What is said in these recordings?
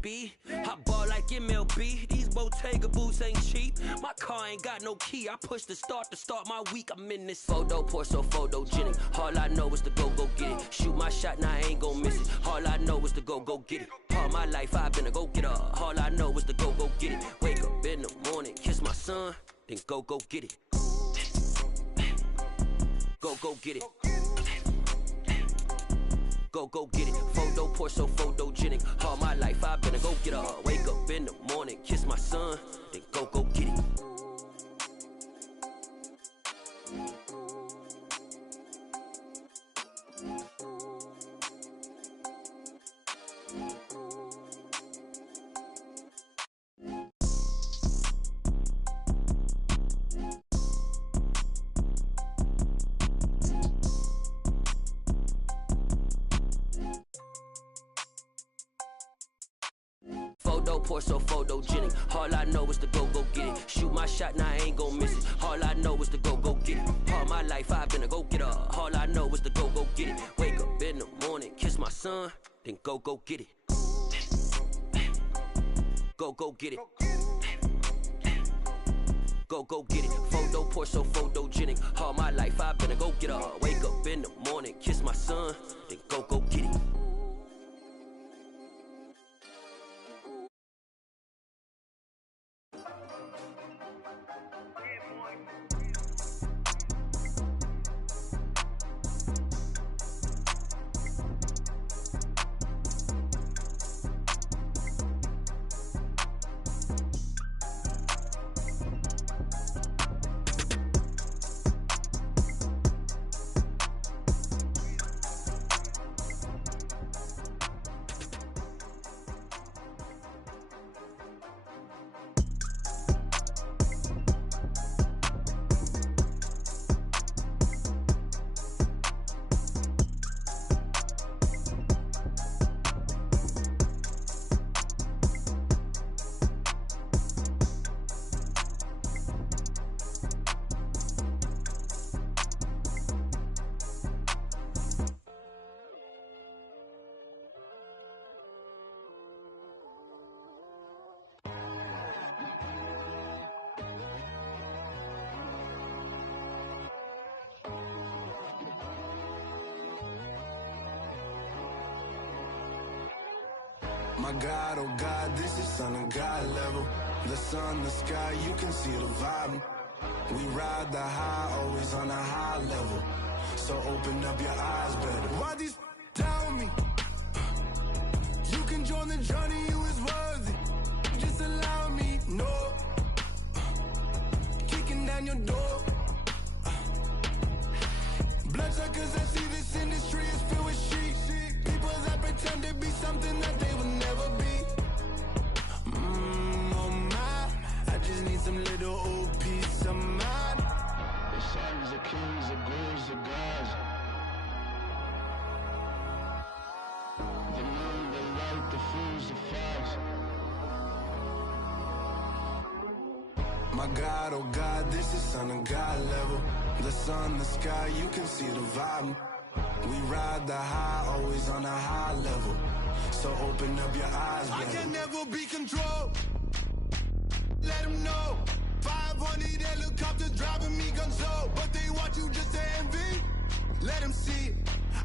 B. I ball like MLB. These Bottega boots ain't cheap. My car ain't got no key. I push the start to start my week. I'm in this photo pour so photogenic. All I know is to go get it. Shoot my shot, now I ain't gon' miss it. All I know is to go get it. All my life I've been a go getter. All I know is to go get it. Wake up in the morning, kiss my son, then go get it. Go get it. Go get it. Photo pour so photogenic. All my life I've been a go getter. Wake up in the morning, kiss my son, then go get it. Pour so photogenic. All I know is to go get it. Shoot my shot, now I ain't gon' miss it. All I know is to go get it. All my life I've been a go getter. All I know is to go get it. Wake up in the morning, kiss my son, then go get it. Go get it. Go get it. Photo pour so photogenic. All my life I've been a go getter. Wake up in the morning, kiss my son, then go get it. My God, oh God, this is Son of God level. The sun, the sky, you can see the vibe. We ride the high, always on a high level. So open up your eyes better. Why these tell me? You can join the journey, you is worthy. Just allow me, no. Kicking down your door. Bloodsuckers, I see this industry is filled with sheep. People that pretend to be something that they will never be. Oh my, I just need some little old peace of mind. The sons of kings, the ghouls, the gods. The moon, the light, the fools, the fogs. My God, oh God, this is Son of God level. The sun, the sky, you can see the vibe. We ride the high, always on a high level. So open up your eyes, baby. I can never be controlled. Let them know. 500 helicopters driving me gonzo. But they want you just to envy. Let them see it.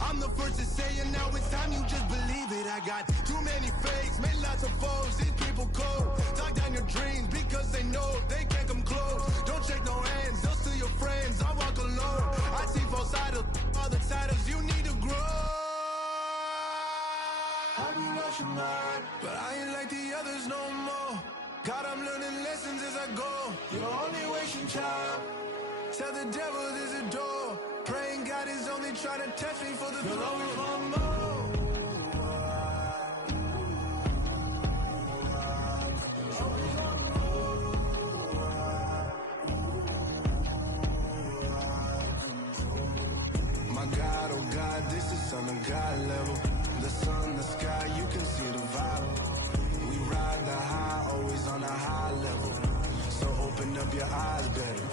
I'm the first to say it, now it's time you just believe it. I got too many fakes, made lots of foes. These people cold. Talk down your dreams because they know they can't come close. Don't shake no hands, they'll steal your friends. I walk alone. I see false idols, other titles, you need to grow. Have you lost your mind? But I ain't like the others no more. God, I'm learning lessons as I go. You're only wasting time. Tell the devil there's a door. Praying God is only trying to test me for the throne. You'll always want more. My God, oh God, this is Son of God level. The sun, the sky, you can see the vibe. We ride the high, always on a high level. So open up your eyes better.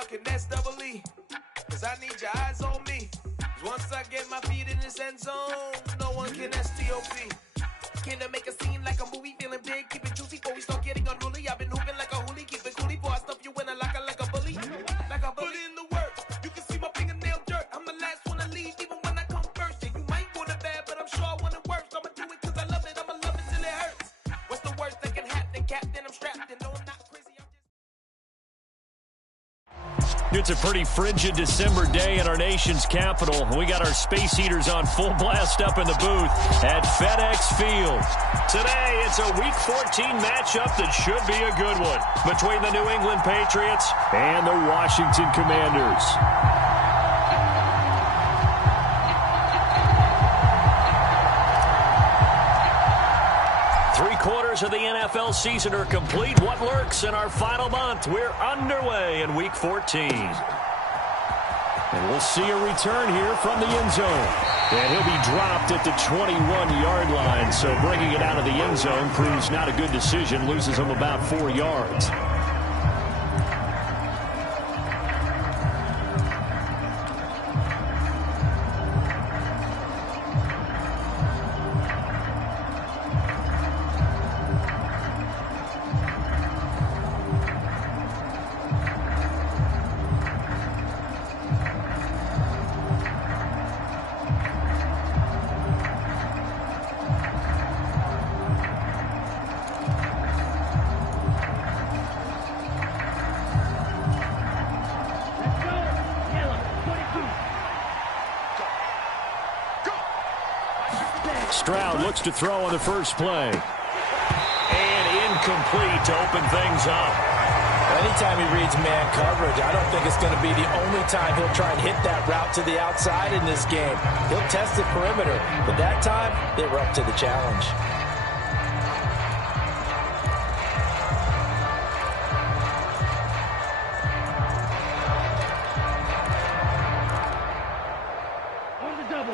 chuck and that's double E. Cause I need your eyes on me. Once I get my feet in this end zone, no one can STOP. Can I make a scene like a movie, feeling big, keep it juicy before we start getting unruly. I've been hooping like a hoolie, keep it coolie before I stuff you in a locker like a bully. Like a bully in the work, you can see my fingernail dirt. I'm the last one to leave, even when I come first. And you might want it bad, but I'm sure I want it worse. I'ma do it cause I love it, I'ma love it till it hurts. What's the worst that can happen, Captain? I'm strapped and no, I'm not crazy, I'm just... It's a pretty frigid December day in our nation's capital. We got our Space Heaters on full blast up in the booth at FedEx Field. Today, it's a Week 14 matchup that should be a good one between the New England Patriots and the Washington Commanders. Three-quarters of the NFL season are complete. What lurks in our final month? We're underway in Week 14. And we'll see a return here from the end zone. And he'll be dropped at the 21-yard line. So bringing it out of the end zone proves not a good decision. Loses him about 4 yards. Stroud looks to throw on the first play. And incomplete to open things up. Anytime he reads man coverage, I don't think it's going to be the only time he'll try and hit that route to the outside in this game. He'll test the perimeter, but that time, they were up to the challenge.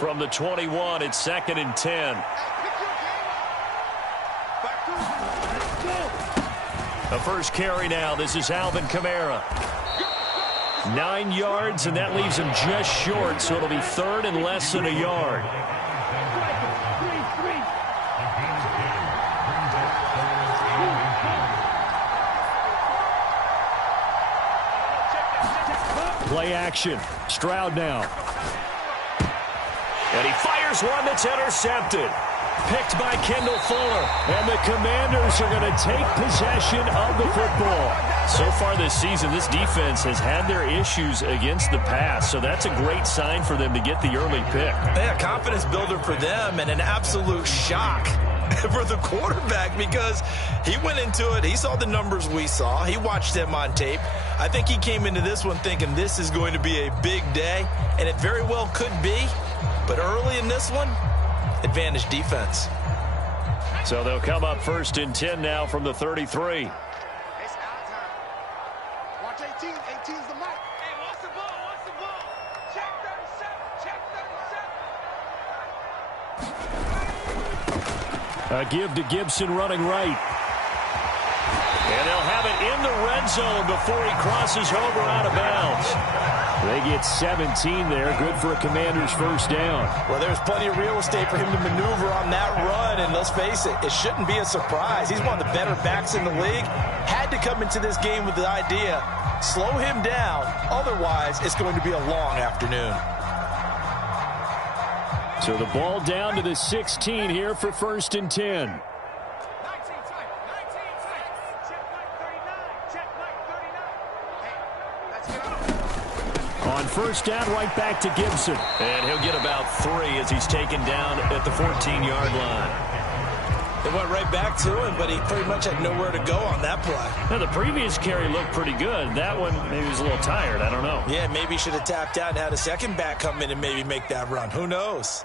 From the 21, it's 2nd and 10. The first carry now. This is Alvin Kamara. 9 yards, and that leaves him just short, so it'll be 3rd and less than a yard. Play action. Stroud now. And he fires one that's intercepted. Picked by Kendall Fuller. And the Commanders are going to take possession of the football. So far this season, this defense has had their issues against the pass. So that's a great sign for them to get the early pick. Yeah, confidence builder for them and an absolute shock for the quarterback because he went into it. He saw the numbers we saw. He watched them on tape. I think he came into this one thinking this is going to be a big day, and it very well could be. But early in this one, advantage defense. So they'll come up 1st and 10 now from the 33. It's our time. Watch 18. 18's the mark. Hey, what's the ball? What's the ball? Check 37. Check 37. A give to Gibson running right. And they'll have it in the red zone before he crosses over out of bounds. They get 17 there. Good for a Commander's first down. Well, there's plenty of real estate for him to maneuver on that run. And let's face it, it shouldn't be a surprise. He's one of the better backs in the league. Had to come into this game with the idea, slow him down. Otherwise, it's going to be a long afternoon. So the ball down to the 16 here for 1st and 10. On first down, right back to Gibson. And he'll get about 3 as he's taken down at the 14-yard line. They went right back to him, but he pretty much had nowhere to go on that play. Now, the previous carry looked pretty good. That one, maybe he was a little tired. I don't know. Yeah, maybe he should have tapped out and had a second back come in and maybe make that run. Who knows?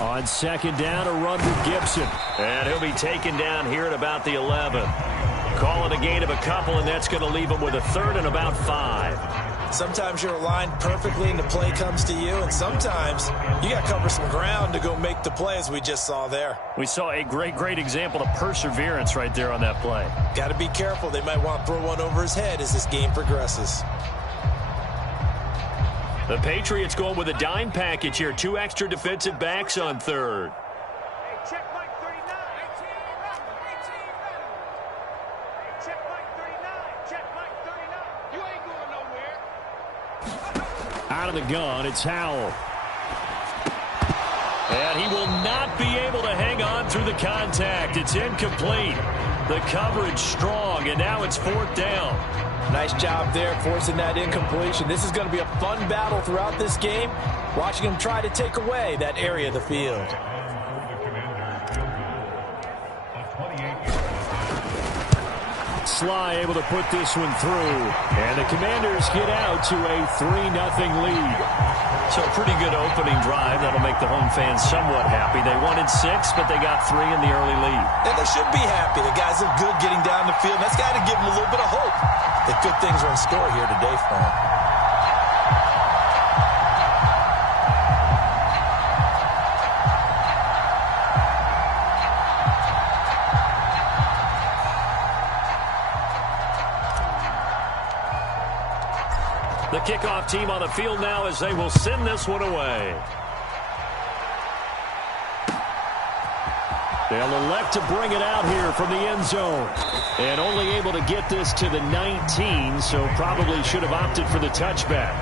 On 2nd down, a run to Gibson. And he'll be taken down here at about the 11. Calling a gain of a couple, and that's going to leave him with a 3rd and about 5. Sometimes you're aligned perfectly and the play comes to you, and sometimes you got to cover some ground to go make the play, as we just saw there. We saw a great example of perseverance right there on that play. Got to be careful. They might want to throw one over his head as this game progresses. The Patriots going with a dime package here. 2 extra defensive backs on third. Hey, check Mike 39. 18. Check Mike 39. Check Mike 39. You ain't going nowhere. Out of the gun, it's Howell. And he will not be able to hang on through the contact. It's incomplete. The coverage strong, and now it's 4th down. Nice job there forcing that incompletion. This is going to be a fun battle throughout this game, watching him try to take away that area of the field. Sly able to put this one through, and the Commanders get out to a 3-0 lead. So a pretty good opening drive. That'll make the home fans somewhat happy. They wanted 6, but they got 3 in the early lead. And they should be happy. The guys look good getting down the field. That's got to give them a little bit of hope that good things are in store here today for them. The kickoff team on the field now as they will send this one away. They'll elect to bring it out here from the end zone. And only able to get this to the 19, so probably should have opted for the touchback.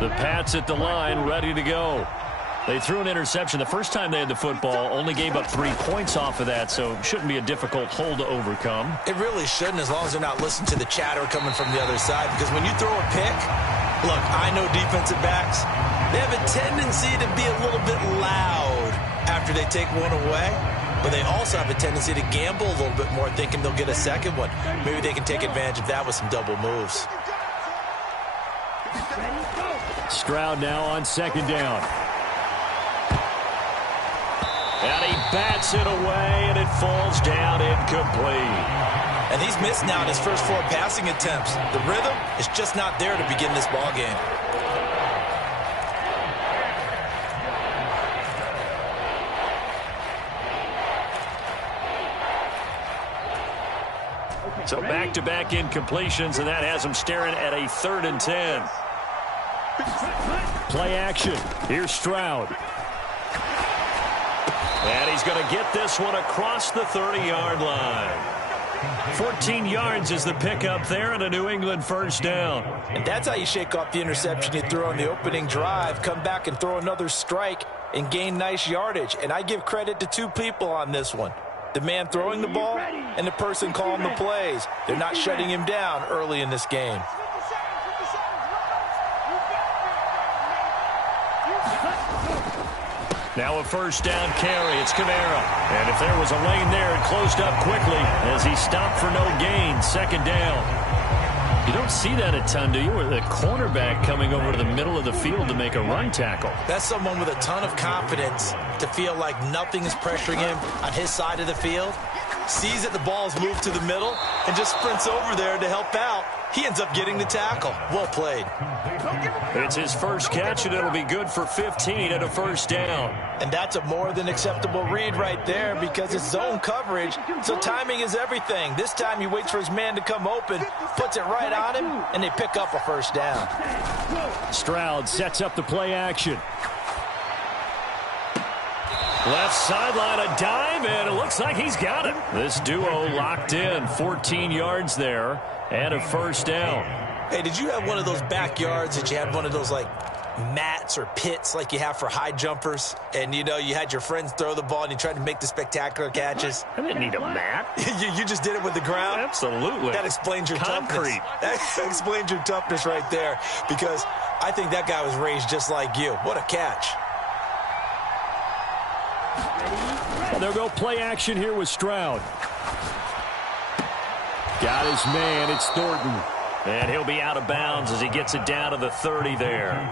The Pats at the line, ready to go. They threw an interception the first time they had the football, only gave up 3 points off of that, so shouldn't be a difficult hole to overcome. It really shouldn't, as long as they're not listening to the chatter coming from the other side, because when you throw a pick, look, I know defensive backs, they have a tendency to be a little bit loud after they take one away, but they also have a tendency to gamble a little bit more, thinking they'll get a second one. Maybe they can take advantage of that with some double moves. Stroud now on 2nd down. And he bats it away, and it falls down incomplete. And he's missed now in his first 4 passing attempts. The rhythm is just not there to begin this ball game. So back-to-back incompletions, and that has him staring at a 3rd and 10. Play action. Here's Stroud. And he's going to get this one across the 30-yard line. 14 yards is the pickup there, and a New England 1st down. And that's how you shake off the interception you threw on the opening drive, come back and throw another strike and gain nice yardage. And I give credit to 2 people on this one. The man throwing the ball and the person calling the plays. They're not shutting him down early in this game. Now a 1st down carry. It's Kamara. And if there was a lane there, it closed up quickly as he stopped for no gain. 2nd down. You don't see that a ton, do you? Or the cornerback coming over to the middle of the field to make a run tackle. That's someone with a ton of confidence to feel like nothing is pressuring him on his side of the field. Sees that the ball's moved to the middle and just sprints over there to help out. He ends up getting the tackle. Well played. It's his first catch, and it'll be good for 15 and a 1st down. And that's a more than acceptable read right there because it's zone coverage, so timing is everything. This time he waits for his man to come open, puts it right on him, and they pick up a 1st down. Stroud sets up the play action. Left sideline, a dive, and it looks like he's got it. This duo locked in, 14 yards there, and a 1st down. Hey, did you have one of those backyards that you had one of those, like, mats or pits like you have for high jumpers? And, you know, you had your friends throw the ball and you tried to make the spectacular catches? I didn't need a mat. you just did it with the ground? Absolutely. That explains your concrete. Toughness. That explains your toughness right there, because I think that guy was raised just like you. What a catch. And they'll go play action here with Stroud. Got his man. It's Thornton. And he'll be out of bounds as he gets it down to the 30 there.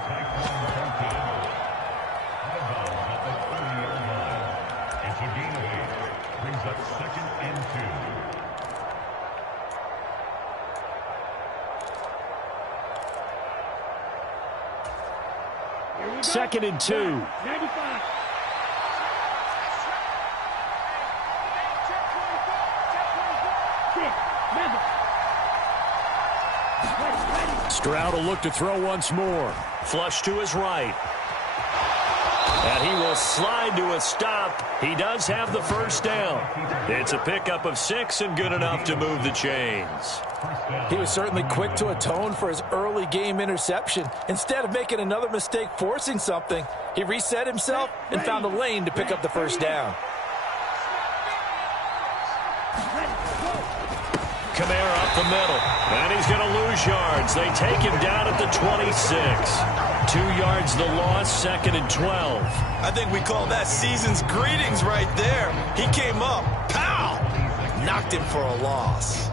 Second and 2. 95. Stroud will look to throw once more. Flush to his right. And he will slide to a stop. He does have the first down. It's a pickup of 6 and good enough to move the chains. He was certainly quick to atone for his early game interception. Instead of making another mistake forcing something, he reset himself and found a lane to pick up the first down. Kamara up the middle, and he's going to lose yards. They take him down at the 26. 2 yards the loss, second and 12. I think we call that season's greetings right there. He came up, pow! Knocked him for a loss.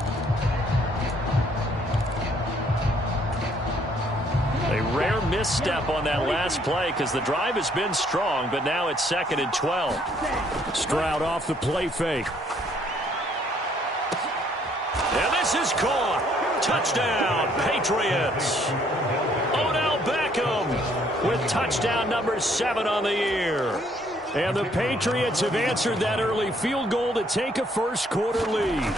A rare misstep on that last play because the drive has been strong, but now it's second and 12. Stroud off the play fake. And this is caught. Touchdown, Patriots. Odell Beckham with touchdown number 7 on the year. And the Patriots have answered that early field goal to take a first quarter lead.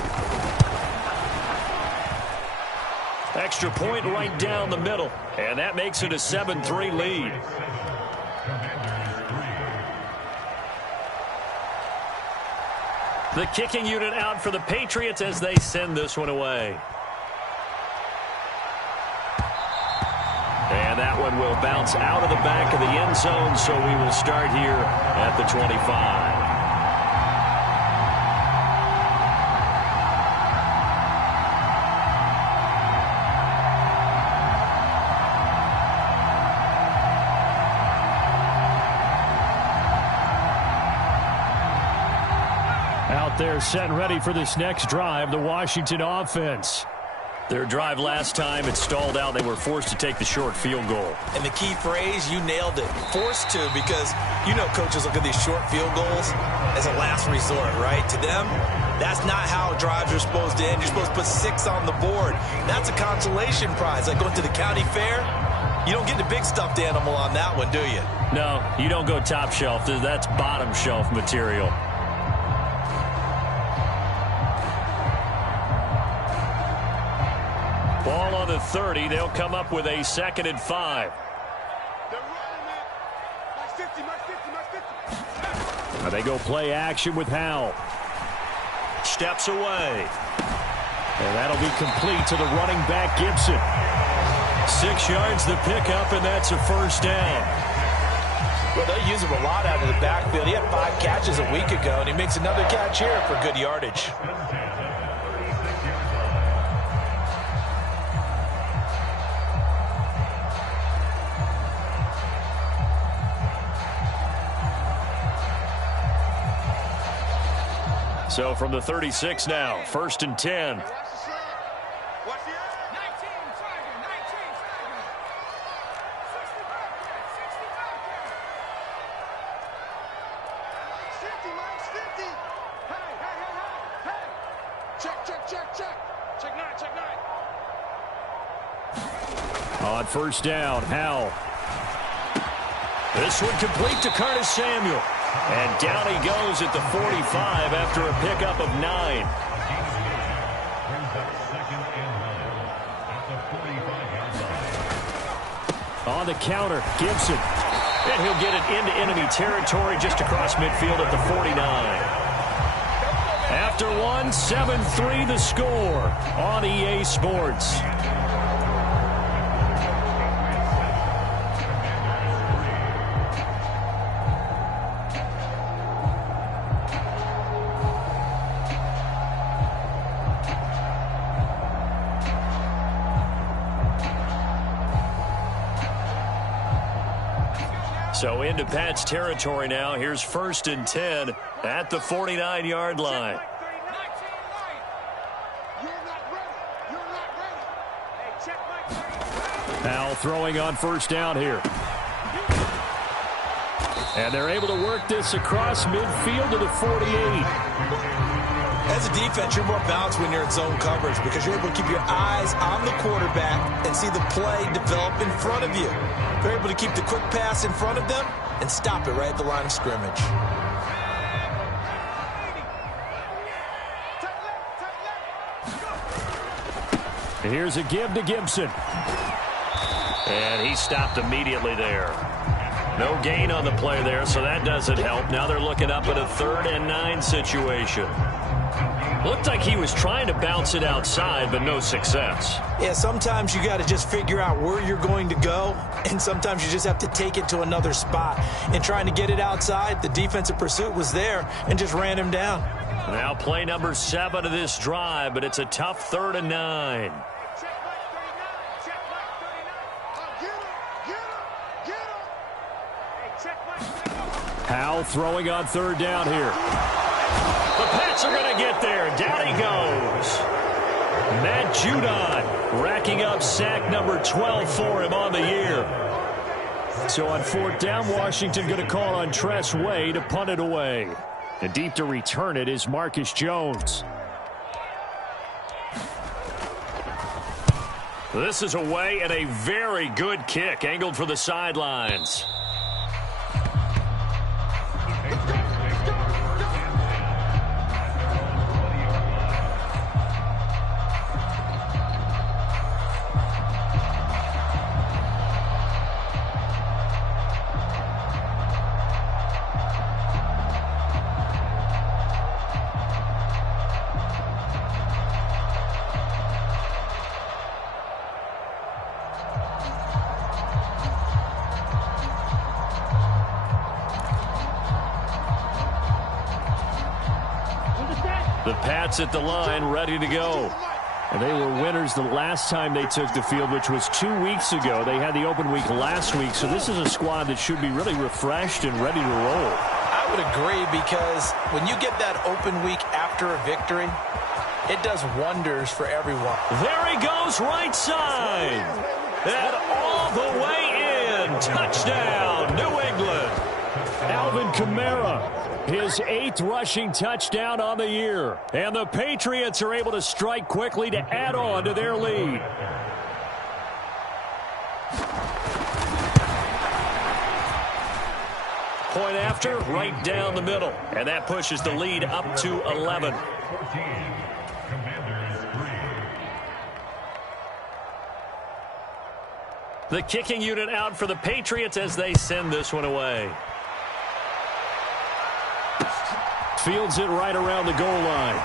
Extra point right down the middle. And that makes it a 7-3 lead. The kicking unit out for the Patriots as they send this one away. And that one will bounce out of the back of the end zone, so we will start here at the 25. Out there set and ready for this next drive, the Washington offense. Their drive last time, it stalled out. They were forced to take the short field goal. And the key phrase, you nailed it. Forced to, because you know coaches look at these short field goals as a last resort, right? To them, that's not how drives are supposed to end. You're supposed to put 6 on the board. That's a consolation prize. Like going to the county fair, you don't get the big stuffed animal on that one, do you? No, you don't go top shelf. That's bottom shelf material. Ball on the 30. They'll come up with a second and 5. Now they go play action with Howell. Steps away. And that'll be complete to the running back, Gibson. 6 yards the pickup, and that's a first down. Well, they'll use him a lot out of the backfield. He had 5 catches a week ago, and he makes another catch here for good yardage. So from the 36 now, first and 10. On first down, Howell. This one complete to Curtis Samuel. And down he goes at the 45 after a pickup of 9. On the counter, Gibson. And he'll get it into enemy territory just across midfield at the 49. After one, 7-3 the score on EA Sports. So into Pat's territory now. Here's first and 10 at the 49-yard line. You're not Now throwing on first down here. And they're able to work this across midfield to the 48. As a defense, you're more balanced when you're in zone coverage because you're able to keep your eyes on the quarterback and see the play develop in front of you. You're able to keep the quick pass in front of them and stop it right at the line of scrimmage. Here's a give to Gibson. And he stopped immediately there. No gain on the play there, so that doesn't help. Now they're looking up at a 3rd and 9 situation. Looked like he was trying to bounce it outside, but no success. Yeah, sometimes you got to just figure out where you're going to go, and sometimes you just have to take it to another spot. And trying to get it outside, the defensive pursuit was there and just ran him down. Now play number 7 of this drive, but it's a tough 3rd and 9. Powell throwing on 3rd down here. The Pats are going to get there. Down he goes. Matt Judon racking up sack number 12 for him on the year. So on 4th down, Washington going to call on Tress Way to punt it away. And deep to return it is Marcus Jones. This is away and a very good kick angled for the sidelines. The Pats at the line, ready to go. And they were winners the last time they took the field, which was 2 weeks ago. They had the open week last week, so this is a squad that should be really refreshed and ready to roll. I would agree because when you get that open week after a victory, it does wonders for everyone. There he goes, right side. And all the way in. Touchdown, New England. Alvin Kamara, his 8th rushing touchdown on the year. And the Patriots are able to strike quickly to add on to their lead. Point after, right down the middle. And that pushes the lead up to 11. The kicking unit out for the Patriots as they send this one away. Fields it right around the goal line.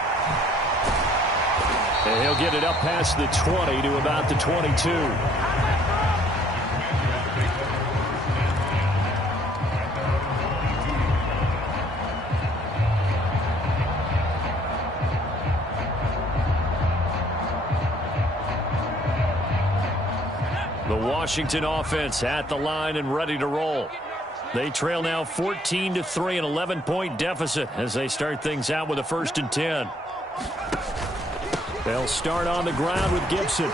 And he'll get it up past the 20 to about the 22. The Washington offense at the line and ready to roll. They trail now 14-3, an 11-point deficit as they start things out with a 1st and 10. They'll start on the ground with Gibson.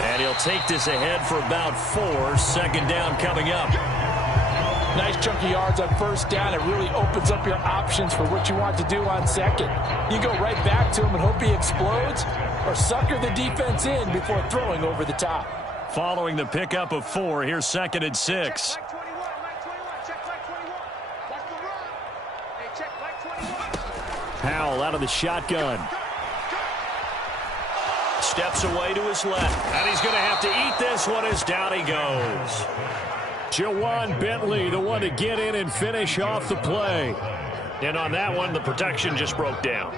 And he'll take this ahead for about 4. 2nd down coming up. Nice chunk of yards on 1st down. It really opens up your options for what you want to do on 2nd. You go right back to him and hope he explodes, or sucker the defense in before throwing over the top. Following the pickup of 4, here's 2nd and 6. Powell out of the shotgun. Steps away to his left. And he's going to have to eat this one as down he goes. Jawan Bentley, the one to get in and finish off the play. And on that one, the protection just broke down.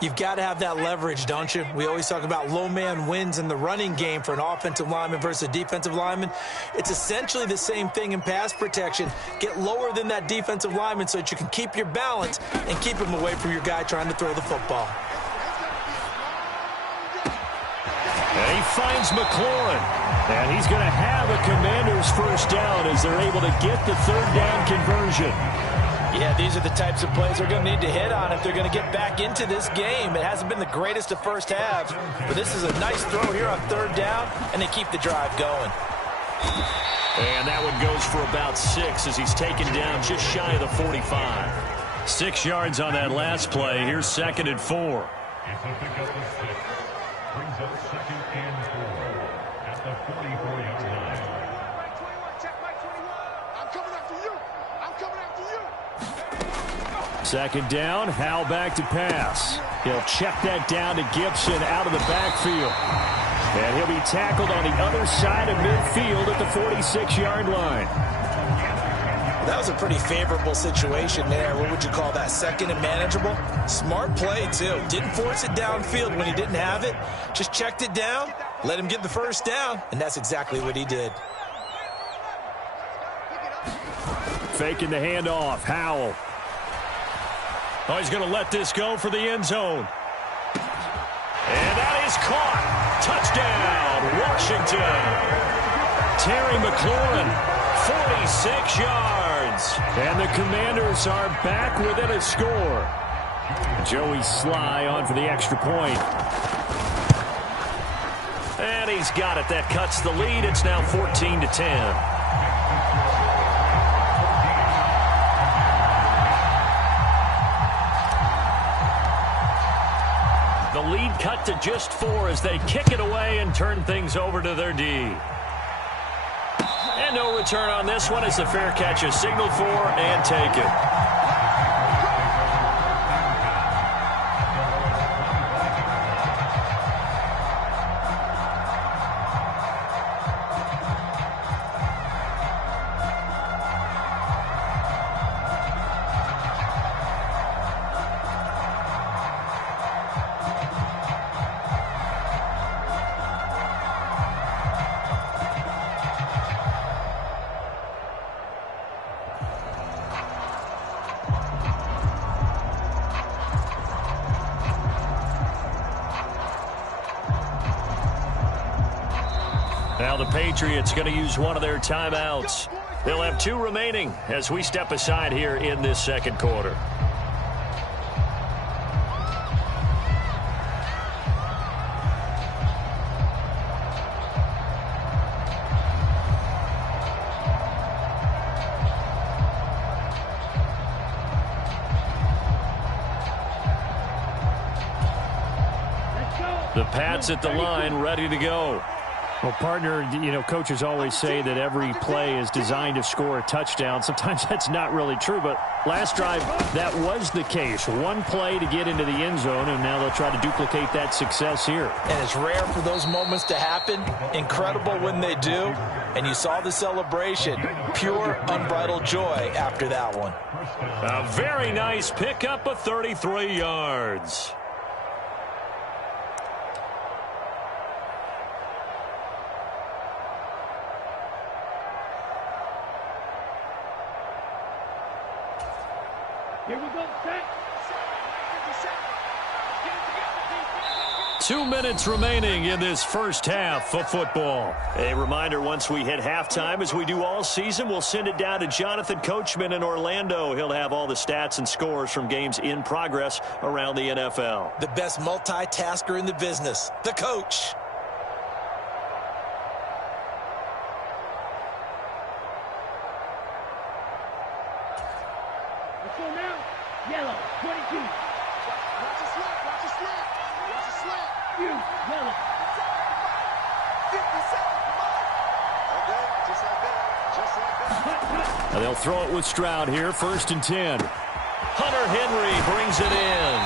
You've got to have that leverage, don't you? We always talk about low man wins in the running game for an offensive lineman versus a defensive lineman. It's essentially the same thing in pass protection. Get lower than that defensive lineman so that you can keep your balance and keep him away from your guy trying to throw the football. And he finds McLaurin. And he's going to have a Commanders 1st down as they're able to get the 3rd down conversion. Yeah, these are the types of plays they're going to need to hit on if they're going to get back into this game. It hasn't been the greatest of first halves, but this is a nice throw here on third down, and they keep the drive going. And that one goes for about 6 as he's taken down just shy of the 45. 6 yards on that last play. Here's 2nd and 4. It's a pickup of 6. Brings up 2nd and 4 at the 44-yard line. Check my 21. I'm coming after you. I'm coming after you. 2nd down, Howell back to pass. He'll check that down to Gibson out of the backfield. And he'll be tackled on the other side of midfield at the 46-yard line. That was a pretty favorable situation there. What would you call that? 2nd and manageable? Smart play, too. Didn't force it downfield when he didn't have it. Just checked it down, let him get the first down, and that's exactly what he did. Faking the handoff, Howell. Oh, he's going to let this go for the end zone. And that is caught. Touchdown, Washington. Terry McLaurin, 46 yards. And the Commanders are back within a score. Joey Sly on for the extra point. And he's got it. That cuts the lead. It's now 14-10. The lead cut to just 4 as they kick it away and turn things over to their D. And no return on this one as the fair catch is signaled for and taken. Now the Patriots going to use one of their timeouts. They'll have 2 remaining as we step aside here in this second quarter. The Pats at the line, ready to go. Well, partner, you know, coaches always say that every play is designed to score a touchdown. Sometimes that's not really true, but last drive, that was the case. One play to get into the end zone, and now they'll try to duplicate that success here. And it's rare for those moments to happen. Incredible when they do. And you saw the celebration. Pure, unbridled joy after that one. A very nice pickup of 33 yards. Here we go, set. 2 minutes remaining in this first half of football. A reminder, once we hit halftime, as we do all season, we'll send it down to Jonathan Coachman in Orlando. He'll have all the stats and scores from games in progress around the NFL. The best multitasker in the business, the coach. Let's go now. Yellow, 22. Watch a slap, watch a slap. Watch a slap. You, yellow. 57, come on. Okay, just like that. Just like that. Now they'll throw it with Stroud here, 1st and 10. Hunter Henry brings it in.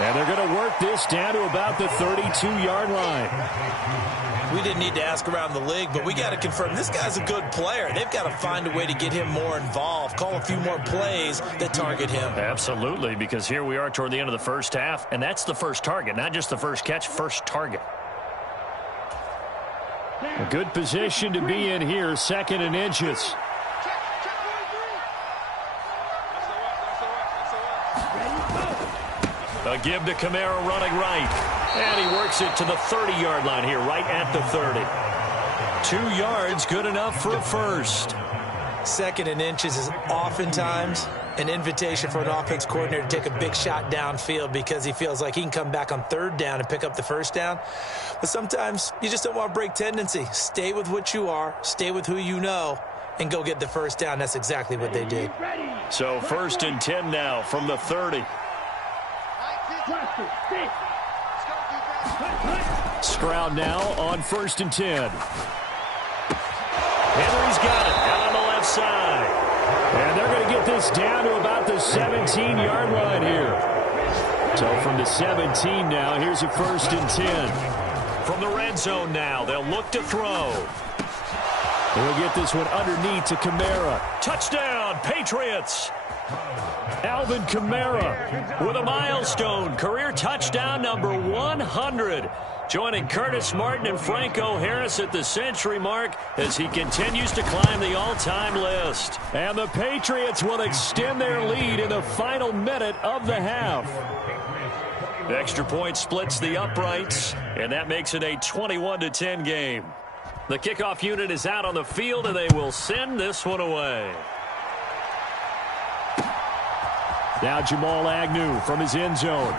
And they're going to work this down to about the 32-yard line. We didn't need to ask around the league, but we got to confirm this guy's a good player. They've got to find a way to get him more involved, call a few more plays that target him. Absolutely, because here we are toward the end of the first half, and that's the first target, not just the first catch, first target. A good position to be in here, 2nd and inches. A give to Kamara running right. And he works it to the 30-yard line here, right at the 30. 2 yards, good enough for a first. 2nd and inches is oftentimes an invitation for an offense coordinator to take a big shot downfield because he feels like he can come back on third down and pick up the first down. But sometimes you just don't want to break tendency. Stay with what you are, stay with who you know, and go get the first down. That's exactly what they did. So 1st and 10 now from the 30. Stroud now on 1st and 10. Henry's got it out on the left side. And they're going to get this down to about the 17-yard line here. So from the 17 now, here's a 1st and 10. From the red zone now, they'll look to throw. He'll get this one underneath to Kamara. Touchdown, Patriots. Alvin Kamara with a milestone career touchdown number 100. Joining Curtis Martin and Franco Harris at the century mark as he continues to climb the all-time list. And the Patriots will extend their lead in the final minute of the half. The extra point splits the uprights, and that makes it a 21-10 game. The kickoff unit is out on the field, and they will send this one away. Now Jamal Agnew from his end zone.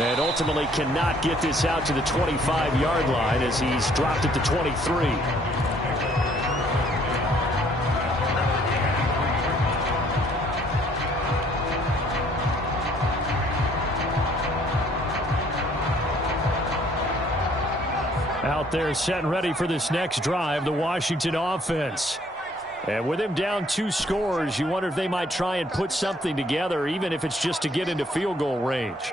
And ultimately cannot get this out to the 25-yard line as he's dropped at the 23. Out there set and ready for this next drive, the Washington offense. And with him down 2 scores, you wonder if they might try and put something together, even if it's just to get into field goal range.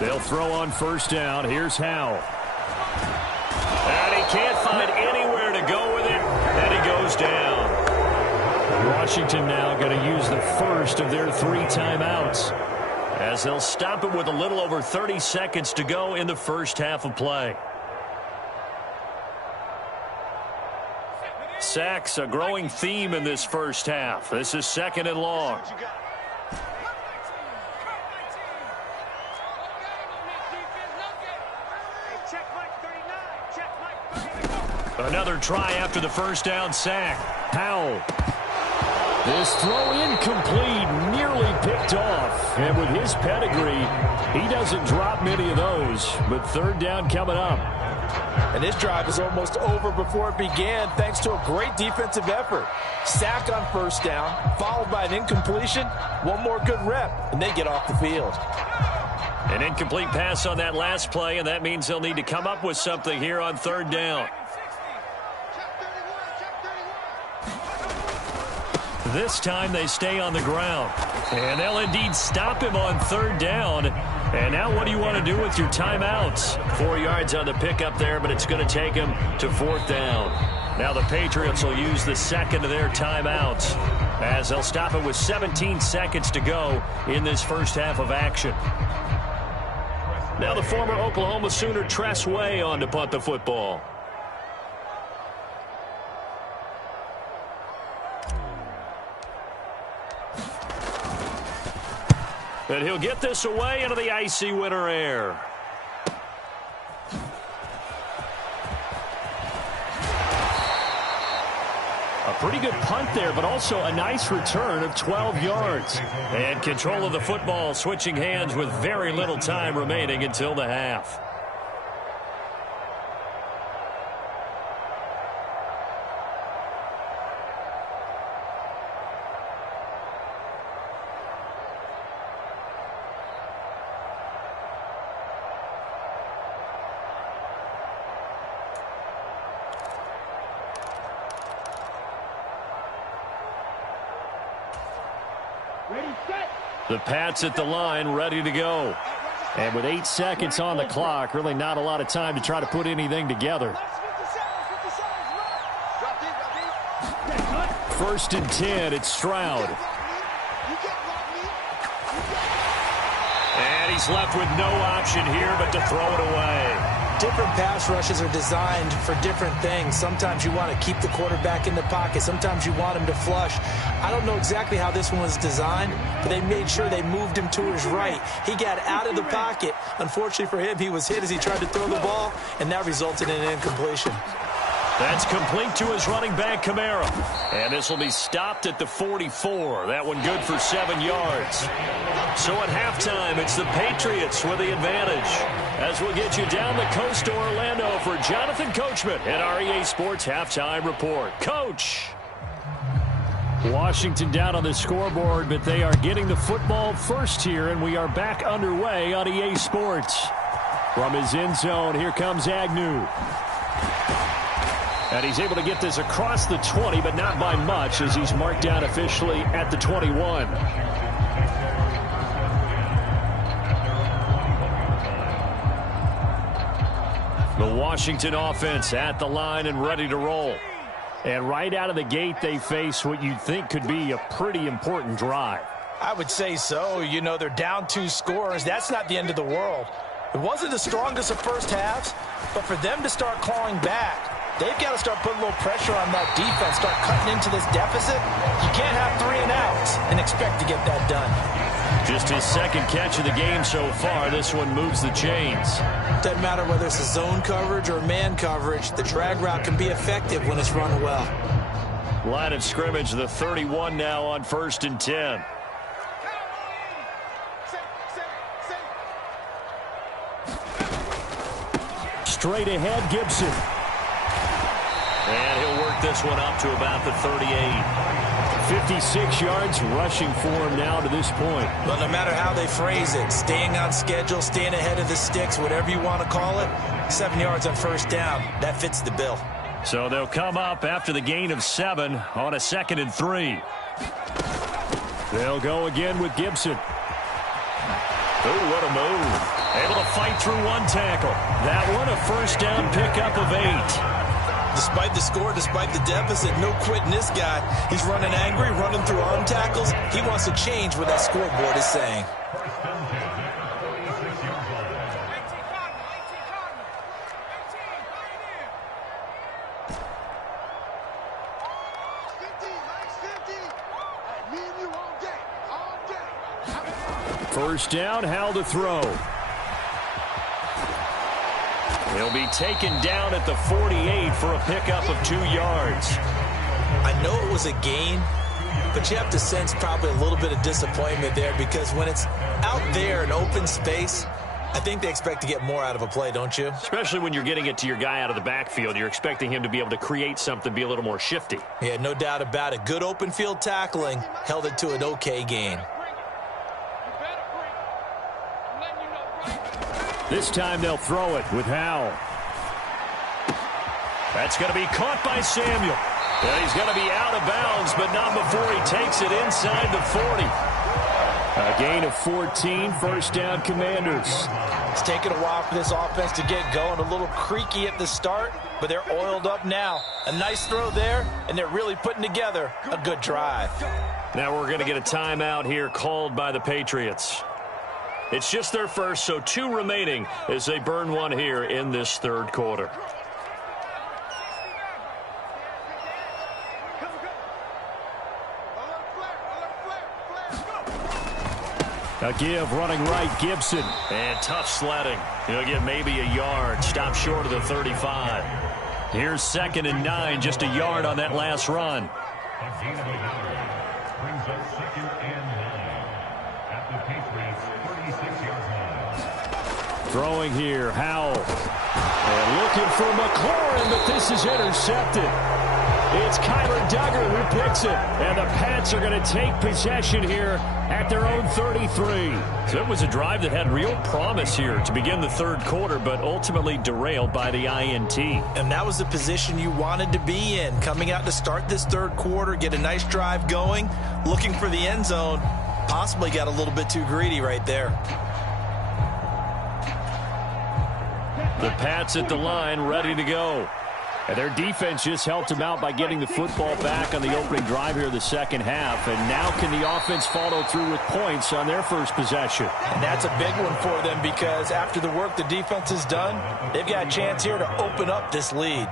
They'll throw on 1st down. Here's Howe. And he can't find anywhere to go with it, and he goes down. Washington now going to use the first of their 3 timeouts, as they'll stop it with a little over 30 seconds to go in the first half of play. Sacks, a growing theme in this first half. This is 2nd and long. Another try after the first down sack. Powell. This throw incomplete, nearly picked off. And with his pedigree, he doesn't drop many of those. But 3rd down coming up. And this drive is almost over before it began thanks to a great defensive effort. Sack on 1st down, followed by an incompletion. One more good rep, and they get off the field. An incomplete pass on that last play, and that means they'll need to come up with something here on 3rd down. This time they stay on the ground. And they'll indeed stop him on 3rd down. And now what do you want to do with your timeouts? 4 yards on the pickup there, but it's going to take him to 4th down. Now the Patriots will use the second of their timeouts, as they'll stop it with 17 seconds to go in this first half of action. Now the former Oklahoma Sooner Tress Way on to punt the football. And he'll get this away into the icy winter air. A pretty good punt there, but also a nice return of 12 yards. And control of the football, switching hands with very little time remaining until the half. The Pats at the line, ready to go. And with 8 seconds on the clock, really not a lot of time to try to put anything together. 1st and 10, it's Stroud. And he's left with no option here but to throw it away. Different pass rushes are designed for different things. Sometimes you want to keep the quarterback in the pocket. Sometimes you want him to flush. I don't know exactly how this one was designed, but they made sure they moved him to his right. He got out of the pocket. Unfortunately for him, he was hit as he tried to throw the ball, and that resulted in an incompletion. That's complete to his running back, Kamara. And this will be stopped at the 44. That one good for 7 yards. So at halftime, it's the Patriots with the advantage. As we'll get you down the coast to Orlando for Jonathan Coachman at our EA Sports Halftime Report. Coach! Washington down on the scoreboard, but they are getting the football first here, and we are back underway on EA Sports. From his end zone, here comes Agnew. And he's able to get this across the 20, but not by much, as he's marked down officially at the 21. The Washington offense at the line and ready to roll. And right out of the gate, they face what you'd think could be a pretty important drive. I would say so. You know, they're down 2 scores. That's not the end of the world. It wasn't the strongest of first halves, but for them to start clawing back, they've got to start putting a little pressure on that defense, start cutting into this deficit. You can't have 3 and outs and expect to get that done. Just his second catch of the game so far. This one moves the chains. Doesn't matter whether it's a zone coverage or man coverage. The drag route can be effective when it's run well. Line of scrimmage, the 31 now on 1st and 10. Straight ahead, Gibson. And he'll work this one up to about the 38. 56 yards rushing for him now to this point. Well, no matter how they phrase it, staying on schedule, staying ahead of the sticks, whatever you want to call it, 7 yards on 1st down, that fits the bill. So they'll come up after the gain of 7 on a 2nd and 3. They'll go again with Gibson. Oh, what a move. Able to fight through 1 tackle. That one a 1st down pickup of 8. Despite the score, despite the deficit, no quitting this guy. He's running angry, running through arm tackles. He wants to change what that scoreboard is saying. First down, Hal to throw. He'll be taken down at the 48 for a pickup of 2 yards. I know it was a gain, but you have to sense probably a little bit of disappointment there, because when it's out there in open space, I think they expect to get more out of a play, don't you? Especially when you're getting it to your guy out of the backfield. You're expecting him to be able to create something, be a little more shifty. Yeah, no doubt about it. Good open field tackling held it to an okay gain. This time they'll throw it with Howell. That's going to be caught by Samuel. And he's going to be out of bounds, but not before he takes it inside the 40. A gain of 14, 1st down, Commanders. It's taken a while for this offense to get going. A little creaky at the start, but they're oiled up now. A nice throw there, and they're really putting together a good drive. Now we're going to get a timeout here called by the Patriots. It's just their first, so 2 remaining as they burn one here in this 3rd quarter. A give running right, Gibson. And tough sledding. He'll get maybe a yard. Stop short of the 35. Here's 2nd and 9, just a yard on that last run. A gain of a yard brings up 2nd and 9 at the Patriots' 36-yard line. Throwing here, Howell. And looking for McLaurin, but this is intercepted. It's Kyler Duggar who picks it. And the Pats are going to take possession here at their own 33. So it was a drive that had real promise here to begin the 3rd quarter, but ultimately derailed by the INT. And that was the position you wanted to be in. Coming out to start this 3rd quarter, get a nice drive going, looking for the end zone. Possibly got a little bit too greedy right there. The Pats at the line, ready to go. And their defense just helped them out by getting the football back on the opening drive here in the 2nd half. And now can the offense follow through with points on their first possession? And that's a big one for them, because after the work the defense has done, they've got a chance here to open up this lead.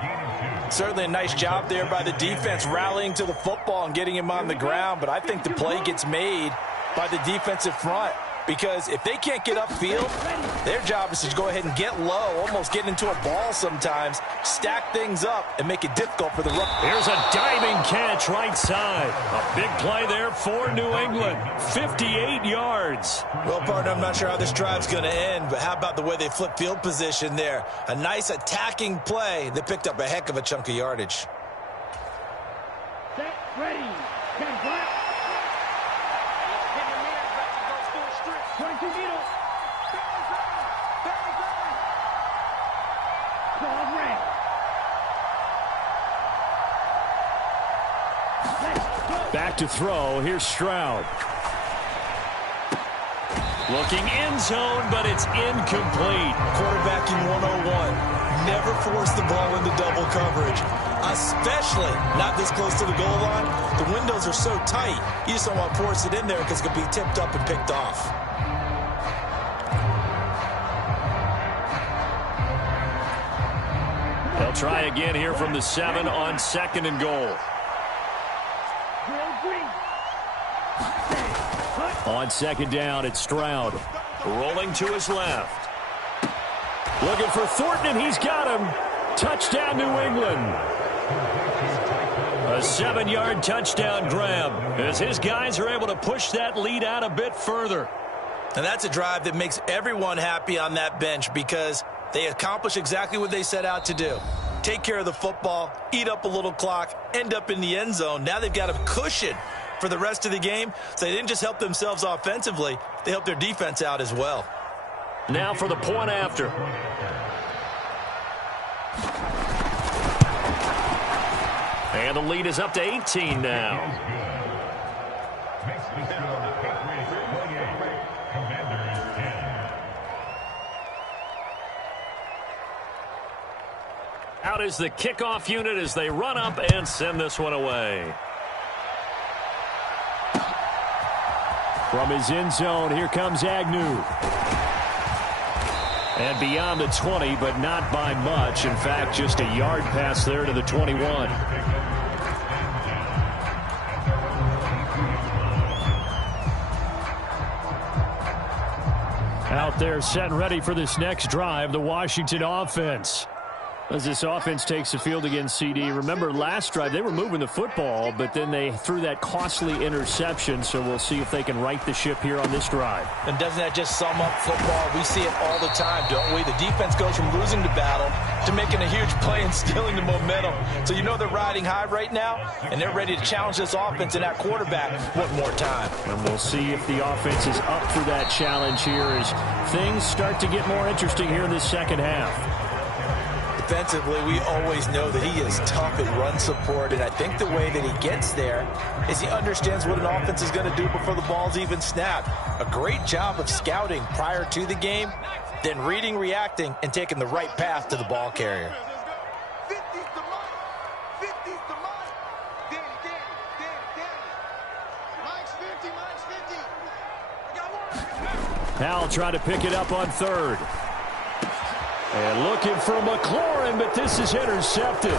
Certainly a nice job there by the defense, rallying to the football and getting him on the ground. But I think the play gets made by the defensive front. because if they can't get upfield, their job is to go ahead and get low, almost get into a ball sometimes, stack things up, and make it difficult for the run. Here's a diving catch right side. A big play there for New England. 58 yards. Well, partner, I'm not sure how this drive's going to end, but how about the way they flip field position there? A nice attacking play that picked up a heck of a chunk of yardage. Set, ready, get black. 22 needle. Ball red. Back to throw. Here's Stroud. Looking end zone, but it's incomplete. Quarterbacking 101. Never force the ball into double coverage, especially not this close to the goal line. The windows are so tight, you just don't want to force it in there because it could be tipped up and picked off. They'll try again here from the 7 on 2nd and goal. On 2nd down, it's Stroud. Rolling to his left. Looking for Thornton, and he's got him. Touchdown, New England. A 7-yard touchdown grab as his guys are able to push that lead out a bit further. And that's a drive that makes everyone happy on that bench because they accomplish exactly what they set out to do. Take care of the football, eat up a little clock, end up in the end zone. Now they've got a cushion for the rest of the game. So they didn't just help themselves offensively, they helped their defense out as well. Now for the point after. And the lead is up to 18 now. Out is the kickoff unit as they run up and send this one away. From his end zone, here comes Agnew. And beyond the 20, but not by much. In fact, just a yard pass there to the 21. Out there set and ready for this next drive, the Washington offense. As this offense takes the field against CD, remember last drive they were moving the football, but then they threw that costly interception, so we'll see if they can right the ship here on this drive. And doesn't that just sum up football? We see it all the time, don't we? The defense goes from losing the battle to making a huge play and stealing the momentum. So you know they're riding high right now, and they're ready to challenge this offense and that quarterback one more time. And we'll see if the offense is up for that challenge here as things start to get more interesting here in this second half. Defensively, we always know that he is tough at run support, and I think the way that he gets there is he understands what an offense is going to do before the ball's even snapped. A great job of scouting prior to the game, then reading, reacting, and taking the right path to the ball carrier. Powell trying to pick it up on 3rd. And looking for McLaurin, but this is intercepted.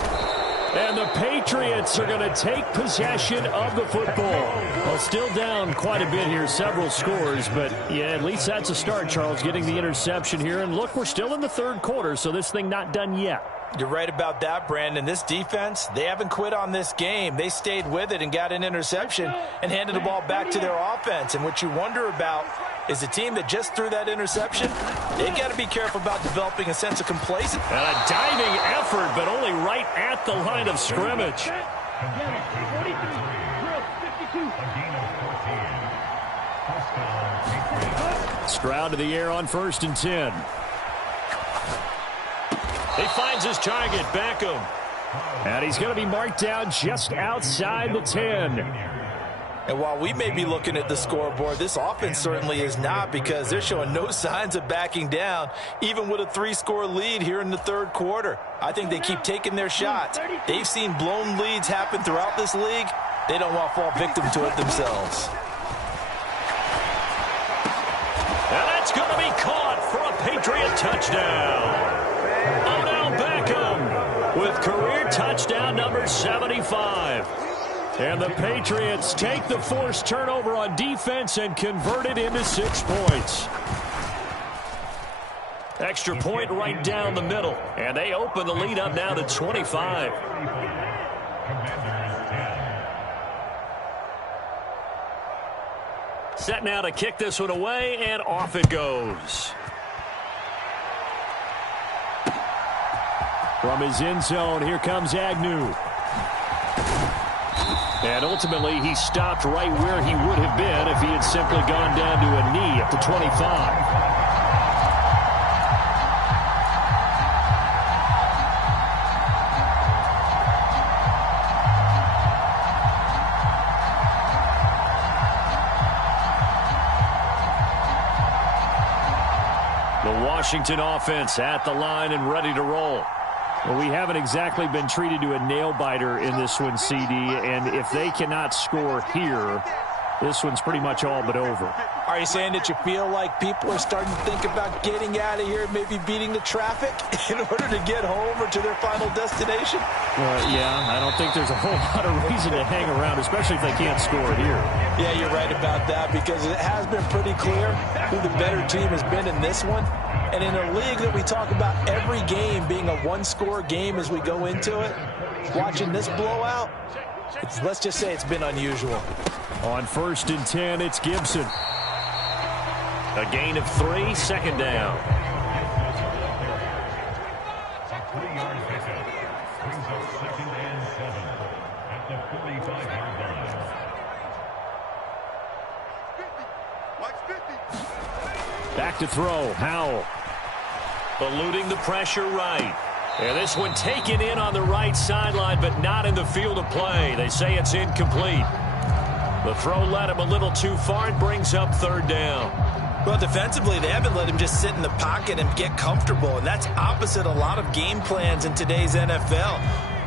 And the Patriots are going to take possession of the football. Well, still down quite a bit here, several scores, but yeah, at least that's a start, Charles, getting the interception here. And look, we're still in the 3rd quarter, so this thing not done yet. You're right about that, Brandon. This defense, they haven't quit on this game. They stayed with it and got an interception and handed the ball back to their offense. And what you wonder about is a team that just threw that interception, they've got to be careful about developing a sense of complacency. And a diving effort, but only right at the line of scrimmage. Stroud to the air on 1st and 10. He finds his target, Beckham. And he's going to be marked down just outside the 10. And while we may be looking at the scoreboard, this offense certainly is not, because they're showing no signs of backing down, even with a 3-score lead here in the 3rd quarter. I think they keep taking their shots. They've seen blown leads happen throughout this league. They don't want to fall victim to it themselves. And that's going to be caught for a Patriot touchdown. Odell Beckham with career touchdown number 75. And the Patriots take the forced turnover on defense and convert it into 6 points. Extra point right down the middle. And they open the lead up now to 25. Set now to kick this one away, and off it goes. From his end zone, here comes Agnew. And ultimately, he stopped right where he would have been if he had simply gone down to a knee at the 25. The Washington offense at the line and ready to roll. Well, we haven't exactly been treated to a nail-biter in this one, CD, and if they cannot score here, this one's pretty much all but over. Are you saying that you feel like people are starting to think about getting out of here, maybe beating the traffic in order to get home or to their final destination? Yeah, I don't think there's a whole lot of reason to hang around, especially if they can't score here. Yeah, you're right about that, because it has been pretty clear who the better team has been in this one. And in a league that we talk about every game being a one-score game as we go into it, watching this blowout, let's just say it's been unusual. On 1st and 10, it's Gibson. A gain of 3, second down. A 3-yard pickup brings up 2nd and 7 at the 45-yard line. Back to throw, Howell. Eluding the pressure right. And this one taken in on the right sideline, but not in the field of play. They say it's incomplete. The throw led him a little too far and brings up 3rd down. Well, defensively, they haven't let him just sit in the pocket and get comfortable, and that's opposite a lot of game plans in today's NFL.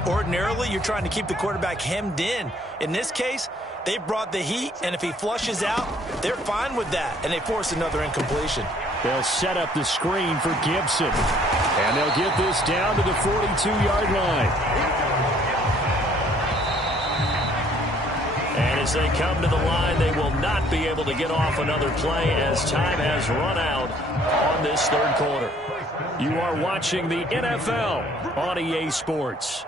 Ordinarily, you're trying to keep the quarterback hemmed in. In this case, they brought the heat, and if he flushes out, they're fine with that, and they force another incompletion. They'll set up the screen for Gibson, and they'll get this down to the 42-yard line. And as they come to the line, they will not be able to get off another play as time has run out on this 3rd quarter. You are watching the NFL on EA Sports.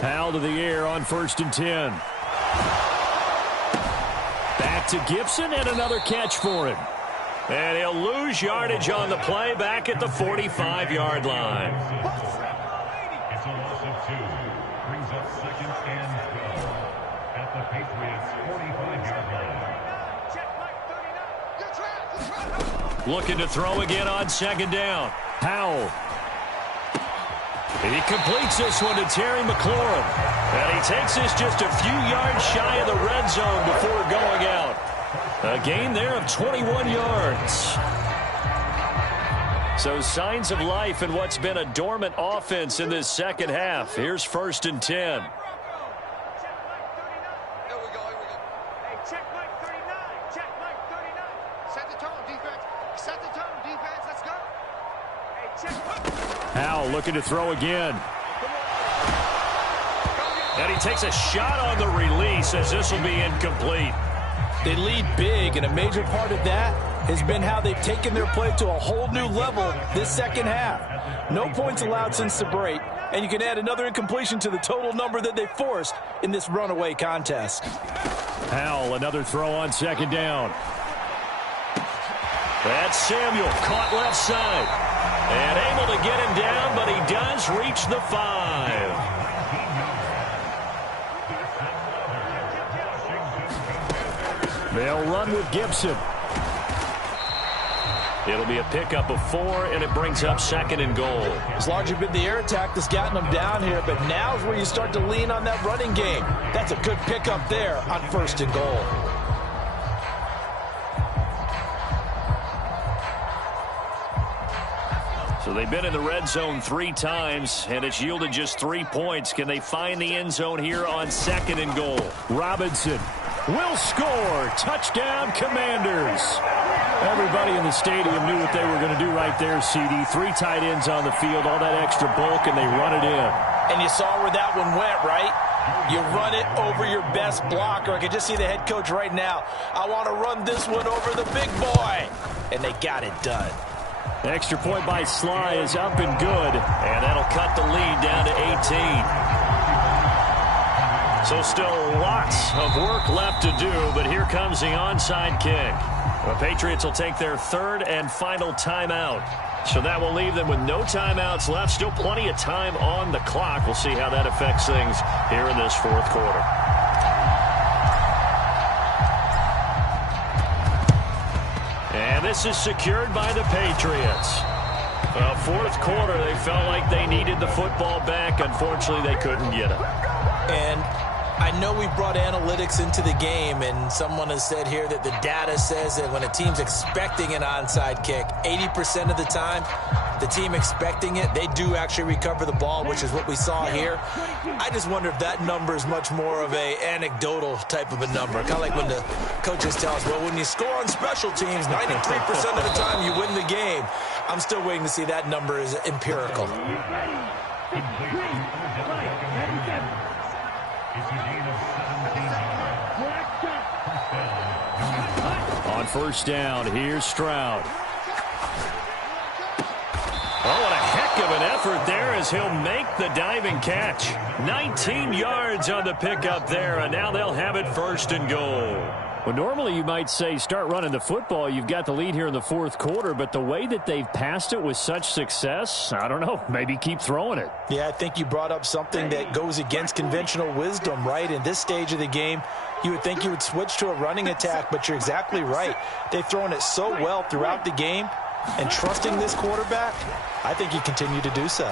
Howell to the air on 1st and 10. Back to Gibson, and another catch for him. And he'll lose yardage on the play back at the 45-yard line. It's a loss of 2. Brings up 2nd and 12 at the Patriots' 45-yard line. Looking to throw again on 2nd down. Howell. He completes this one to Terry McLaurin. And he takes this just a few yards shy of the red zone before going out. A gain there of 21 yards. So signs of life in what's been a dormant offense in this 2nd half. Here's 1st and 10. Howell looking to throw again. And he takes a shot on the release as this will be incomplete. They lead big, and a major part of that has been how they've taken their play to a whole new level this 2nd half. No points allowed since the break, and you can add another incompletion to the total number that they forced in this runaway contest. Howell, another throw on 2nd down. That's Samuel, caught left side. And able to get him down, but he does reach the 5. They'll run with Gibson. It'll be a pickup of 4, and it brings up 2nd and goal. It's largely been the air attack that's gotten them down here, but now's where you start to lean on that running game. That's a good pickup there on 1st and goal. So they've been in the red zone 3 times, and it's yielded just 3 points. Can they find the end zone here on 2nd and goal? Robinson will score. Touchdown, Commanders. Everybody in the stadium knew what they were going to do right there, CD. 3 tight ends on the field, all that extra bulk, and they run it in. And you saw where that one went, right? You run it over your best blocker. I can just see the head coach right now. I want to run this one over the big boy. And they got it done. The extra point by Sly is up and good, and that'll cut the lead down to 18. So still lots of work left to do, but here comes the onside kick. The Patriots will take their 3rd and final timeout. So that will leave them with no timeouts left. Still plenty of time on the clock. We'll see how that affects things here in this 4th quarter. And this is secured by the Patriots. Well, 4th quarter, they felt like they needed the football back. Unfortunately, they couldn't get it. And I know we brought analytics into the game, and someone has said here that the data says that when a team's expecting an onside kick, 80% of the time, the team expecting it, they do actually recover the ball, which is what we saw here. I just wonder if that number is much more of a anecdotal type of a number. Kind of like when the coaches tell us, well, when you score on special teams, 93% of the time you win the game. I'm still waiting to see that number is empirical. On 1st down, here's Stroud. Oh, what a heck of an effort there as he'll make the diving catch. 19 yards on the pickup there, and now they'll have it 1st and goal. Well, normally you might say start running the football. You've got the lead here in the 4th quarter, but the way that they've passed it with such success, I don't know, maybe keep throwing it. Yeah, I think you brought up something that goes against conventional wisdom, right? In this stage of the game, you would think you would switch to a running attack, but you're exactly right. They've thrown it so well throughout the game, and trusting this quarterback, I think you continue to do so.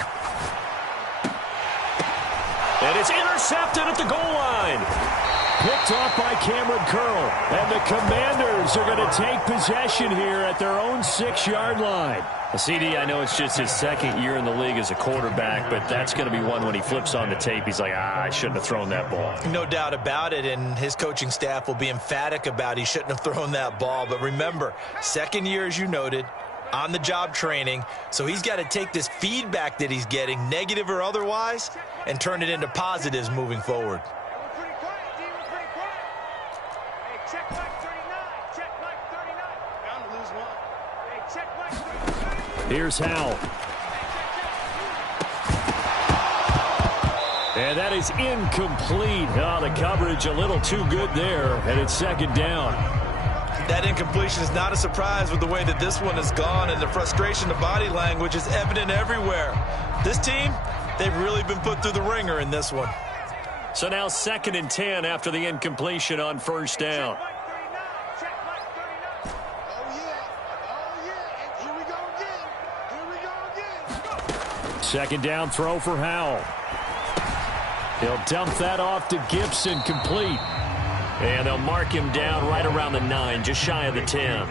And it's intercepted at the goal line. Picked off by Cameron Curl. And the Commanders are going to take possession here at their own 6-yard line. CD, I know it's just his 2nd year in the league as a quarterback, but that's going to be one when he flips on the tape. He's like, I shouldn't have thrown that ball. No doubt about it, and his coaching staff will be emphatic about he shouldn't have thrown that ball. But remember, 2nd year, as you noted, on-the-job training, so he's got to take this feedback that he's getting, negative or otherwise, and turn it into positives moving forward. Here's Howell. And that is incomplete. Oh, the coverage a little too good there, and it's 2nd down. That incompletion is not a surprise with the way that this one has gone, and the frustration, the body language is evident everywhere. This team, they've really been put through the ringer in this one. So now 2nd and 10 after the incompletion on 1st down. 2nd down throw for Howell. He'll dump that off to Gibson, complete. And they'll mark him down right around the 9, just shy of the 10.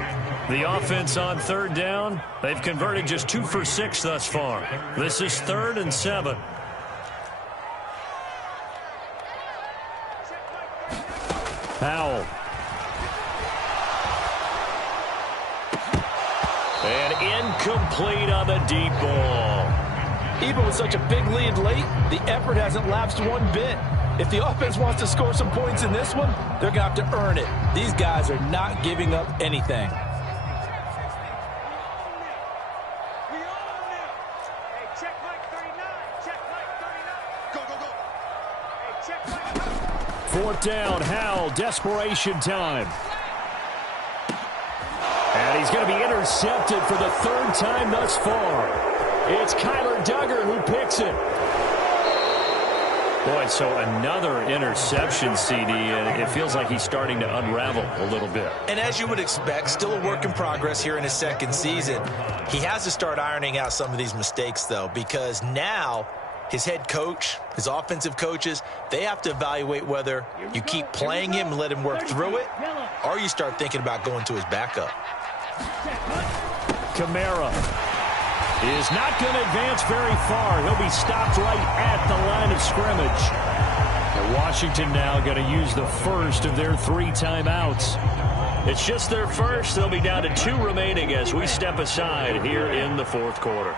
The offense on 3rd down, they've converted just 2 for 6 thus far. This is 3rd and 7. Howell. And incomplete on the deep ball. Even with such a big lead late, the effort hasn't lapsed one bit. If the offense wants to score some points in this one, they're going to have to earn it. These guys are not giving up anything. Fourth down, Howell, desperation time. And he's going to be intercepted for the 3rd time thus far. It's Kyler Duggar who picks it. Boy, so another interception, CD, and it feels like he's starting to unravel a little bit. And as you would expect, still a work in progress here in his 2nd season. He has to start ironing out some of these mistakes, though, because now his head coach, his offensive coaches, they have to evaluate whether you keep playing him and let him work through it, or you start thinking about going to his backup. Kamara is not going to advance very far. He'll be stopped right at the line of scrimmage. And Washington now going to use the first of their 3 timeouts. It's just their first. They'll be down to 2 remaining as we step aside here in the fourth quarter.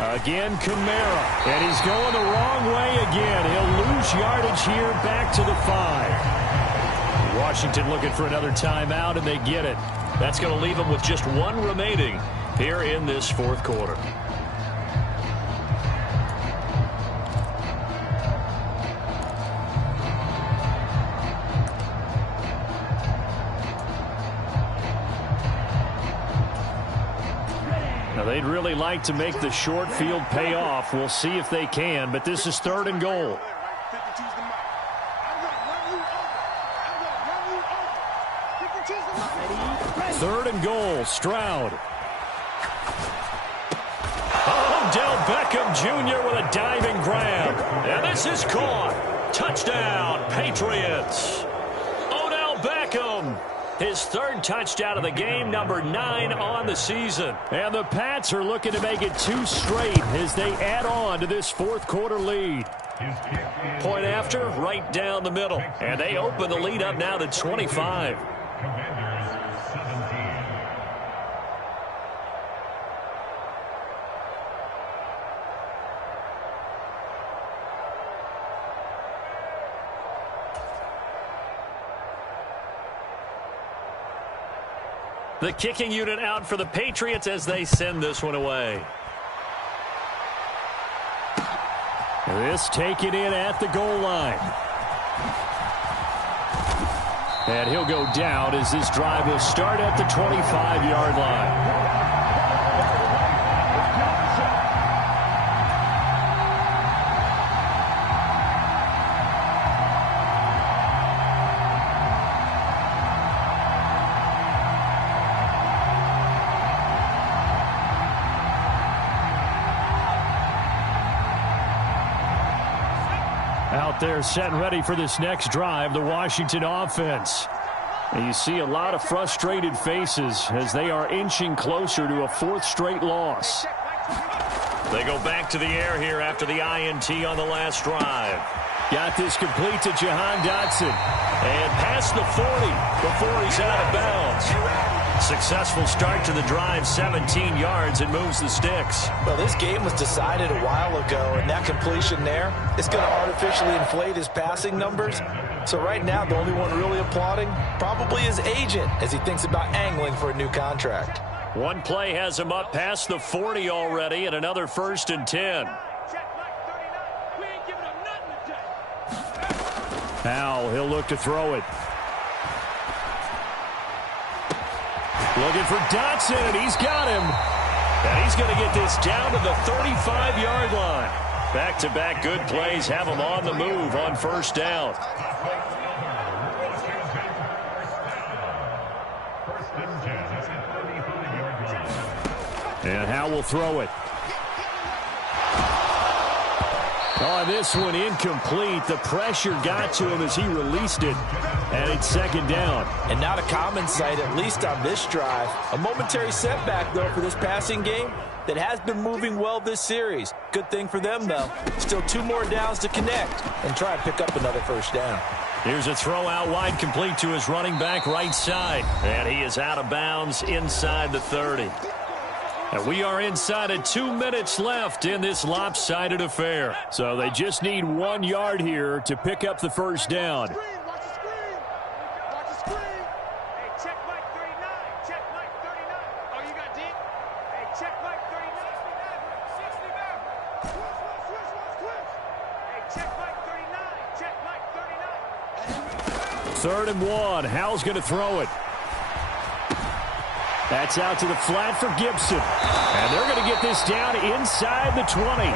Again, Kamara. And he's going the wrong way again. He'll lose yardage here back to the 5. Washington looking for another timeout, and they get it. That's going to leave them with just 1 remaining here in this fourth quarter. Now, they'd really like to make the short field pay off. We'll see if they can, but this is 3rd and goal. 3rd and goal, Stroud. Odell Beckham Jr. with a diving grab. And this is caught. Touchdown, Patriots. Odell Beckham. His 3rd touchdown of the game, number 9 on the season. And the Pats are looking to make it 2 straight as they add on to this fourth quarter lead. Point after, right down the middle. And they open the lead up now to 25. The kicking unit out for the Patriots as they send this one away. This taken in at the goal line. And he'll go down as this drive will start at the 25-yard line. Out there set and ready for this next drive, the Washington offense. And you see a lot of frustrated faces as they are inching closer to a 4th straight loss. They go back to the air here after the INT on the last drive. Got this complete to Jahan Dotson. And past the 40 before he's out of bounds. Successful start to the drive, 17 yards, and moves the sticks. Well, this game was decided a while ago, and that completion there is going to artificially inflate his passing numbers. So right now, the only one really applauding probably his agent as he thinks about angling for a new contract. One play has him up past the 40 already, and another 1st and 10. Now he'll look to throw it. Looking for Dotson, and he's got him. And he's going to get this down to the 35-yard line. Back-to-back good plays have him on the move on 1st down. And Howe will throw it. Oh, this one incomplete. The pressure got to him as he released it. And it's 2nd down. And not a common sight, at least on this drive. A momentary setback, though, for this passing game that has been moving well this series. Good thing for them, though. Still 2 more downs to connect and try and pick up another 1st down. Here's a throw out wide, complete to his running back right side. And he is out of bounds inside the 30. And we are inside of 2 minutes left in this lopsided affair. So they just need 1 yard here to pick up the 1st down. Third and 1. Howell's going to throw it. That's out to the flat for Gibson. And they're going to get this down inside the 20.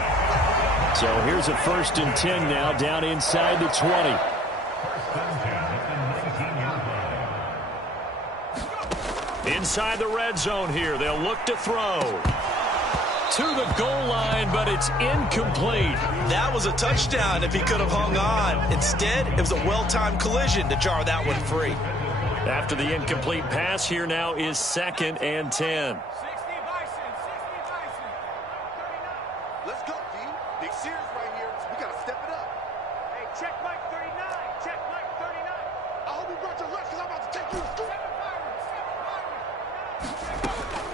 So here's a 1st and 10 now down inside the 20. Inside the red zone here. They'll look to throw. To the goal line, but it's incomplete. That was a touchdown if he could have hung on. Instead, it was a well-timed collision to jar that one free. After the incomplete pass, here now is 2nd and 10. Let's go, D. Big series right here.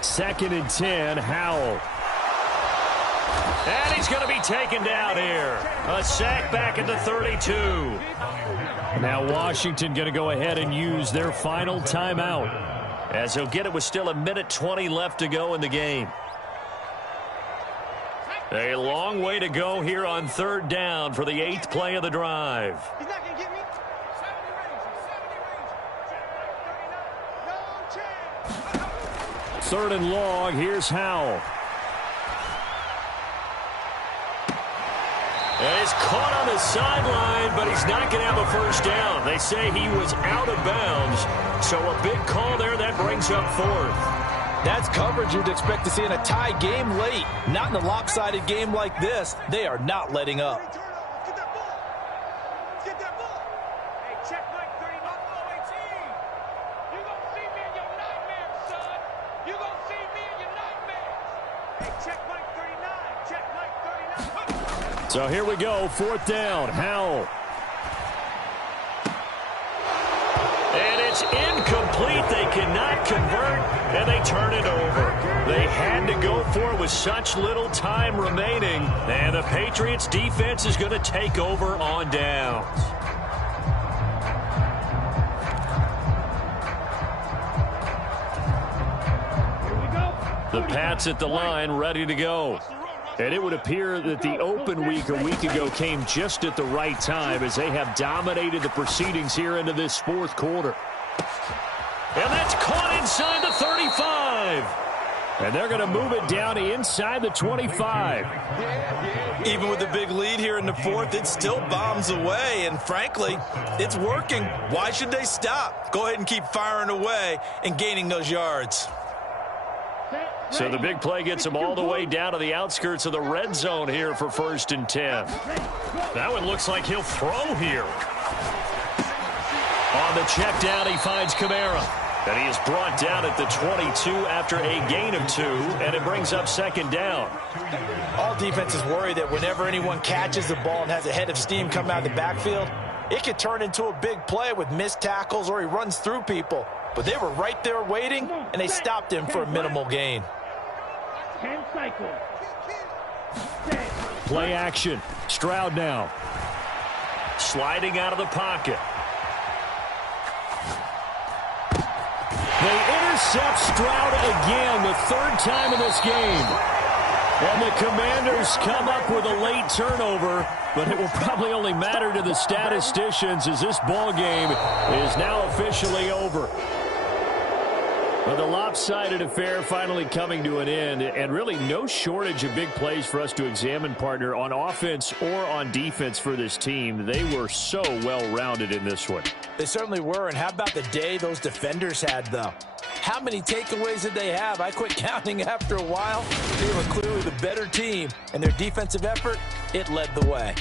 2nd and 10, Howell. And he's going to be taken down here. A sack back at the 32. Now Washington going to go ahead and use their final timeout, as he'll get it with still 1:20 left to go in the game. A long way to go here on 3rd down for the 8th play of the drive. He's not going to get me. 70 range. 3rd and long. Here's Howell. And he's caught on the sideline, but he's not going to have a first down. They say he was out of bounds, so a big call there that brings up 4th. That's coverage you'd expect to see in a tie game late. Not in a lopsided game like this. They are not letting up. Get that ball. Get that ball. Hey, check Mike 39. You gonna see me in your nightmares, son. You gonna see me in your nightmares. Hey, check Mike 39. Check Mike 39. So here we go, 4th down, Howell. And it's incomplete. They cannot convert, and they turn it over. They had to go for it with such little time remaining, and the Patriots defense is going to take over on downs. The Pats at the line, ready to go. And it would appear that the open week a week ago came just at the right time, as they have dominated the proceedings here into this 4th quarter. And that's caught inside the 35. And they're going to move it down inside the 25. Even with the big lead here in the 4th, it still bombs away. And frankly, it's working. Why should they stop? Go ahead and keep firing away and gaining those yards. So the big play gets them all the way down to the outskirts of the red zone here for 1st and 10. That one looks like he'll throw here. On the check down, he finds Kamara. And he is brought down at the 22 after a gain of 2, and it brings up 2nd down. All defenses worry that whenever anyone catches the ball and has a head of steam come out of the backfield, it could turn into a big play with missed tackles or he runs through people. But they were right there waiting, and they stopped him for a minimal gain. 10 cycles. Play action. Stroud now. Sliding out of the pocket. They intercept Stroud again, the 3rd time in this game. And the Commanders come up with a late turnover, but it will probably only matter to the statisticians as this ball game is now officially over. But the lopsided affair finally coming to an end, and really no shortage of big plays for us to examine, partner, on offense or on defense for this team. They were so well-rounded in this one. They certainly were, and how about the day those defenders had, though? How many takeaways did they have? I quit counting after a while. They were clearly the better team, and their defensive effort, it led the way.